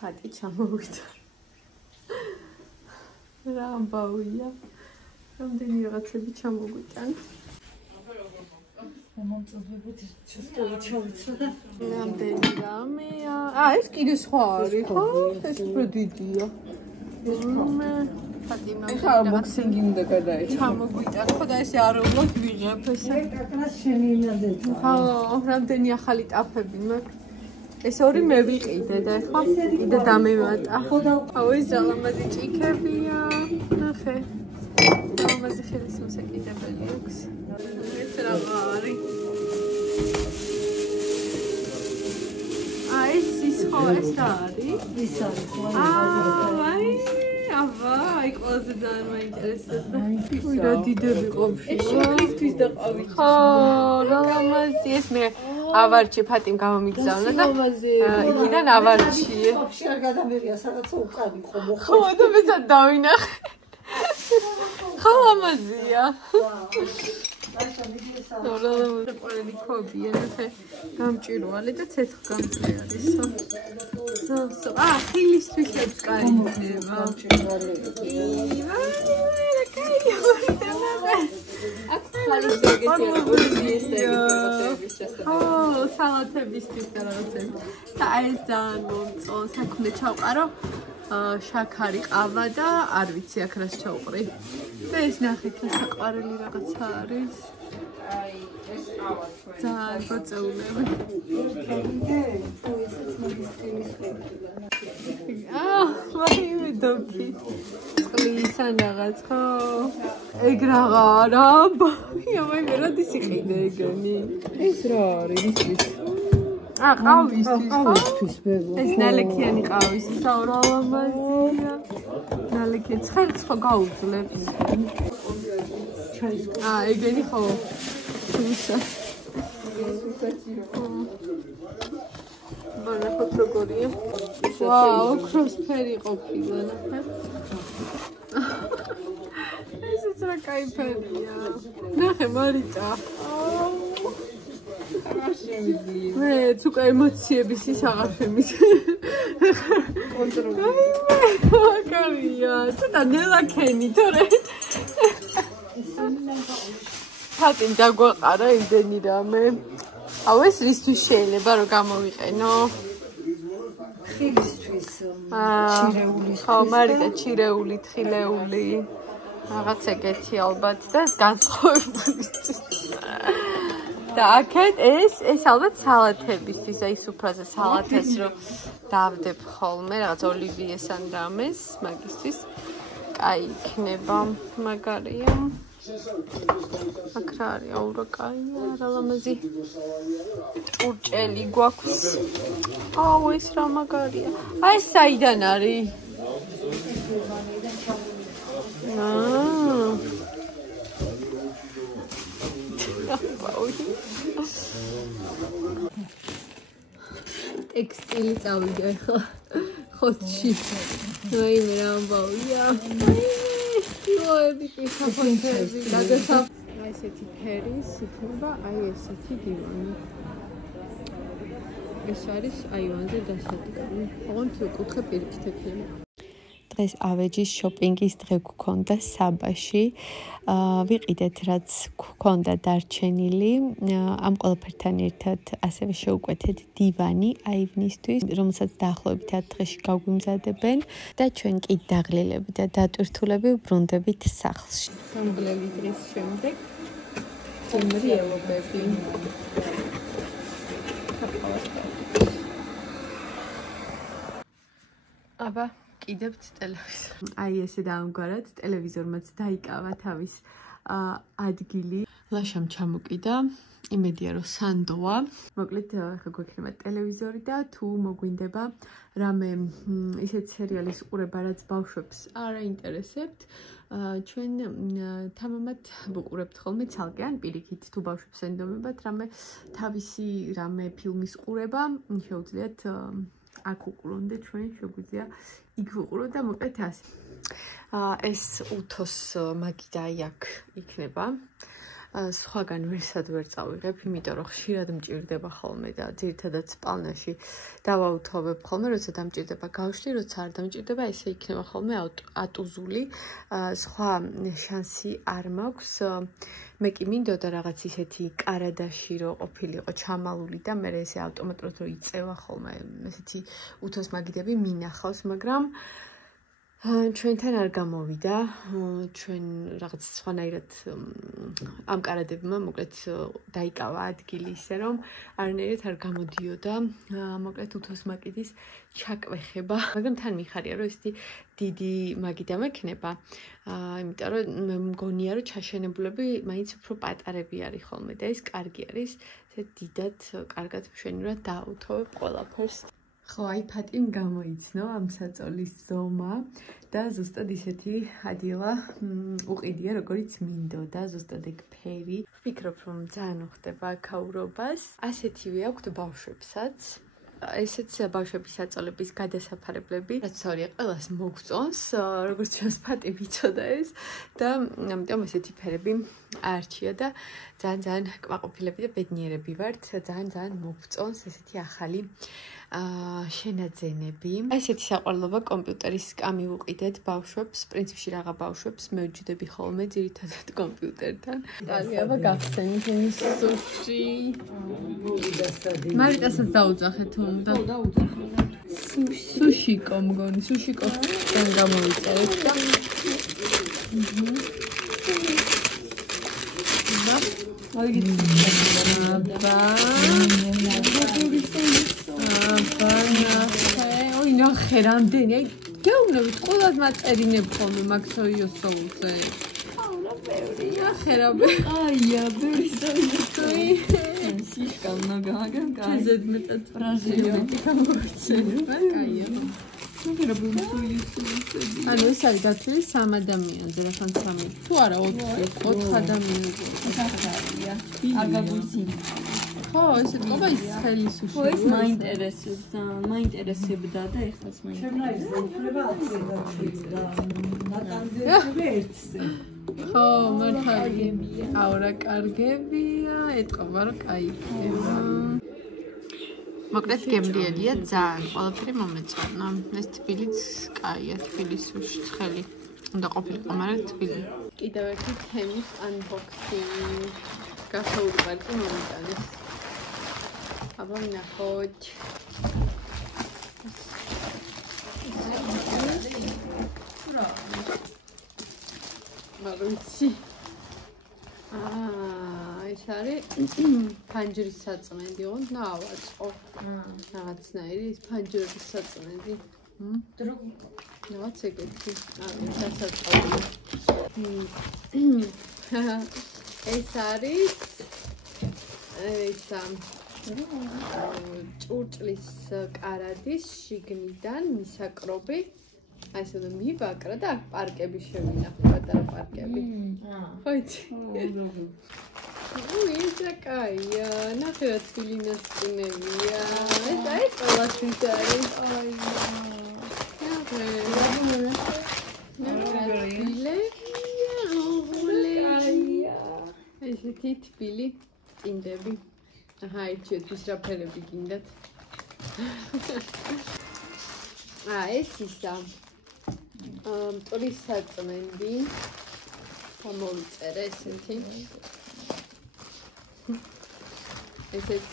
ფატი ჩამოვიდა. რა ამბავია. რამდენი რაღაცები ჩამოგვიტან. რამდენი რამეა. ეს კიდე სხვა არის, ხო? ეს უფრო დიდია. ეხლა ბოქსინგი უნდა გადაეჭა. ჩამოგვიტან, ხო და ესე არ უბრალოდ ვიღებ ესე. აკრას შენი იმაზე. ხო, რამდენი ახალი ტაფები მაქვს. ეს ორი მე ვიყიდე და ეხლა კიდე დამემატა. აუ ეს ძალამაზი ჭიქებია. ნახე. ძალამაზი ხელის მოსაკიდებელი აქვს. ეს რა არის? ეს ხო ეს რა არის? ის არის. აი ყველაზე ძალიან მაინტერესებდა. რა დიდები ყოფილი. ეს შეკრისთვის დაყავით. ხო, ძალამაზი ეს მე ავარჩი ფატიმ გამომიგზავნა და იქიდან ავარჩი. ხופში არ გადამერია სადაც უკანი ყობო. ხო და მეცად დავინახე. ხალამაზია. ნორმალურად ყველი ქობია ნახე. გამჭირვალი და ცეცხლ გამჭრი არისო. ხილისთვისაც კარი იქნება. გამჭირვალი. აქ ხალის ეგეთი სალათებისთვის და რაღაცები. და ეს ძალიან მომწონს. აქ უნდა ჩავყარო შაქარი, ყავა და არ ვიცი აქ რას ჩავყრი. და ეს ნახეთ რა საყვარელი რაღაცა არის. აი ეს ყავა თქვენ. ძალიან მოწეულები. ვაიმე დოკი. წყლისან რაღაც ხო? ეგ რაღა არა? მე როდის იყიდე ეგენი? ეს რა არის? ისთვის. ყავისთვის ბებო. ეს ნალექიანი ყავის საურალამაზია. ნალექიანი ცხელს ხო გაუძლებს? ჩაის. ეგენი ხო. თუმცა ნახოთ როგორია. ვაუ, ოქროსფერი ყოფილა ნახე. ესეც რა კაი ფერია. ნახე მარიტა. მეც უკვე ემოციების ის აღარ შემიძლია. კონტროლი. მაგარია. ცოტა ნელაქენი თორე. ფატიმ დაგვაყარა იმდენი რამე. აუ ეს რისთვის შეიძლება რომ გამოვიყენო? ხილისთვის, ჩირეულისთვის. ხო, მარიტა ჩირეული, თხილეული. რაღაც ეგეთი ალბათ და განსხვავებულისთვის. და აქეთ ეს ალბათ სალათებისთვის, აი სუფრაზე სალათას რომ დავდებ ხოლმე, რაღაც ოლივიეს ან რამეს, მაგისთვის. კაი იქნება, მაგარია. აქ რა არის? აუ რა კაია, რა ლამაზი. ჭურჭელი გვაქვს. აუ ეს რა მაგარია. აი ეს საიდან არის? ტექსტილი წავიდა ახლა ხოთში. რაიმე რა ამბავია. აი ესეთი ფერის იქნება, აი ესეთი დივანი. ეს არის აივანზე დასადგმი. ოღონდ კუთხე პირიქით ექნება. დღეს ავეჯის შოპინგის დღე გქონდა საბაში. ვიყიდეთ რაც გქონდა დარჩენილი. ამ ყველაფერთან ერთად ასევე შევკვეთეთ დივანი აივნისთვის, რომელსაც დაახლოებით 10 დღეში გაგვიმზადებენ და ჩვენ კი დაღლილები და დატვირთულები ვბრუნდებით სახლში. სამგლელი დღის შემდეგ ძმრიელობები. აბა კიდევთ ტელევიზორ. აი ესე დაამგვარად ტელევიზორმაც დაიკავა თავის ადგილი. ლაშამ ჩამოკიდა. იმედია რომ სანდოა. მოკლედ ახლა გვექნება ტელევიზორი და თუ მოგვინდება რამე ისეთ სერიალის ყურება რაც ბავშვებს არ აინტერესებთ, ჩვენ თამამად ვუყურებთ ხოლმე ცალკე ან პირიქით თუ ბავშვებს ენდომებათ რამე თავისი რამე ფილმის ყურება შეუძლიათ აქ უყურონ და ჩვენ შეგვიძლია იქ ვუყუროთ და მოკლედ ასე. ეს უთოს მაგიდა აქ იქნება. სხვაგან ვერსად ვერ წავიღებ, იმიტომ რომ ხშირად მჭირდება ხოლმე და ძირითადად სპალნაში დავაუთოვებ ხოლმე, როცა დამჭირდება გავშლი, როცა არ დამჭირდება, ესე იქნება ხოლმე ატუზული. სხვა შანსი არ მაქვს. მე კი მინდოდა რაღაც ისეთი კარადაში რო ყოფილიყო ჩამალული და მე ესე ავტომატურად რო იწევა ხოლმე ესეთი უთოს მაგიდები მინახავს, მაგრამ ჩვენთან არ გამოვიდა. ჩვენ რაღაც სხვანაირად ამ კარადებმა მოკლედ დაიკავა ადგილი ისე რომ არანაირად არ გამოდიოდა მოკლედ უთოს მაგიდის ჩაკვეხება. მაგრამ თან მიხარია რომ ესეთი დიდი მაგიდა მექნება. იმიტომ რომ მე მგონია რომ ჩაშენებულები მაინც უფრო პატარები არის ხოლმე და ეს კარგი არის. ესე დიდად კარგად მშვენივრად დააუთოვებ ყველაფერს. ხო, აი ფატიმ გამოიცნო ამ საწოლის ზომა და ზუსტად ისეთი ადილა უყიდია, როგორიც მინდოდა, ზუსტად ეგ ფერი. ვფიქრობ, რომ ძალიან უხდება ქაურობას. ასეთივე აქვთ ბავშვებსაც. ესეც ბავშვების საწოლების გადასაფარებლები, რაც სწორია, ყველას მოგწონს, როგორც ჩვენს ფატიმ იცოდა ეს და ამიტომ ესეთი ფერები აარჩია და ძალიან კმაყოფილები და ბედნიერები ვართ. ძალიან მოგწონს ესეთი ახალი შენაძენები. ესეთი საყვარლობა კომპიუტერის სკამი უყიდეთ ბავშვებს, პრინციპში რაღა ბავშვებს მევჯდები ხოლმე ძირითადად კომპიუტერთან. დალიავა გახსენით ის სუში. მარიტასაც დაუძახეთ თუ უნდა. დაუძახე. სუშიკო მგონი, სუშიკოსთან გამოიწერეთ და ой, ნახე რამდენი, აი გეუბნებით, ყველას მაწერინებ ხოლმე მაქსოიო სოუსზე. რა ბევრი, ნახე რა ბევრი. აია, ბევრი სოუსი. სიშკა მაგაგან კაი. ზედმეტად ბრაზილიური გამოვიცემა, კაია. რა ბევრი სოუსი. ანუ ეს არის გათვლილი 3 ადამიანზე, რა ხან 3. თუ არა 4 ადამიანზე. ახალია. არ გაგვიცინე. ხო, ესე თქობა ის ხელი სუში. ხო, ეს მაინტერესებდა და ეხლაც მაინტერესებს. შემნაირზე იქნება აწვიდა. ნატანზე ერთზე. ხო, მართალია. აურა კარგებია, ეთქობა რომ кайფება. მოკლედ გემრიელია ძალიან, ყველაფერი მომეწონა. ეს თბილიც კაია, თბილის სუში ცხელი. უნდა ყოფილიყო, მაგრამ თბილი. კიდევ ერთი თემის unboxing. გახეული პარკი მომიტანეს. აბა ნახოთ. მაგიცი. ეს არის ფანჯრის საწმენდი, უნდა ავაწყო. რაღაცნაირი ფანჯრის საწმენდი. რაღაც ეგეთი. დასაწყობი. ეს არის ჭურჭლის კარადის შიგნიდან მისაკრობი. აი ესე უნდა მივაკრა და აქ პარკები შევინახო, პატარა პარკები. ხო იცი? ეს კაია, ნახე რა თბილინას წინებია. ეს ყველასთვის არის. ესეთი თბილი წინდები. აჰა, იცით რა ფერები გინდათ. ეს ისა მტრის საწმენდი გამოვიწერე ესეთი. ესეც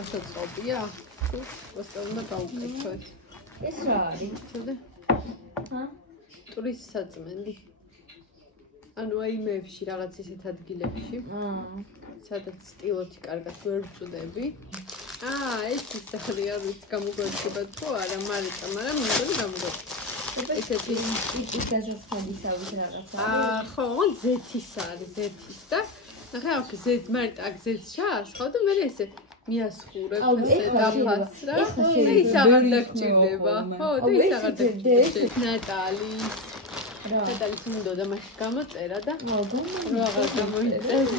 ასოწყობია. უბრალოდ უნდა გავუკეთოთ. ეს რა არის? ცოდე? მტრის საწმენდი. ანუ აი მეებში რაღაც ისეთ ადგილებში. სადაც სტილოთი კარგად ვერ ვწუდები. ეს ისახია, ვიც გამოგვერდება თუ არა, მაგრამ მეგონი გამოგვერდება. ესეთი ტიპის გაზაფხულის რაღაცა. ხო, ზეთის არის, ზეთის და ნახე აქ ზეთ, მარტ აქ ზეთს ჩაას ხო და მე ესე მიასხურებ ესე დაფას რა. ის აღარ დაგჭირდება. ხო, და ის აღარ დაგჭირდება. ნატალი. ნატალის მინდოდა მაშინ გამოწერა და რა აღარ გამოიწერა.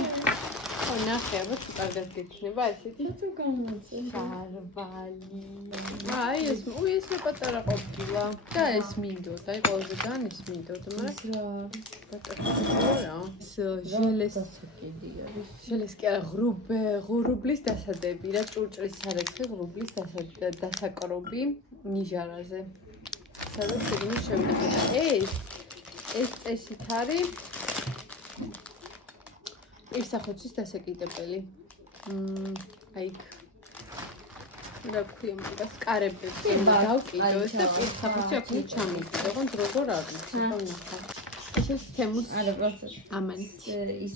ნახე, აბა თუ კარგად გექნება ესეთი. თუ გამომწე. შარვალი. აი ეს პატარა ყოფილა. და ეს მინდოდა, აი ყველაზე ძალიან ეს მინდოდა, მაგრამ რა. პატარა. ჟელესკი არის. ჟელესკი არა, ღრუბლის დასადები, რა ჭურჭლის სარეცხი ღრუბლის დასაკრობი ნიჟარაზე. სადაც შეგინო შევიდეთ. ეს წესით არის პირსახოცის დასაკიდებელი. აი რა ქვია მაგას კარებები დავკიდო ეს და პირსახოცი აქ ჩამოვიდა. ოღონდ როგორ არის? ხომ ნახავ. ეს თემუს არა, პროცესი. ამანით. ის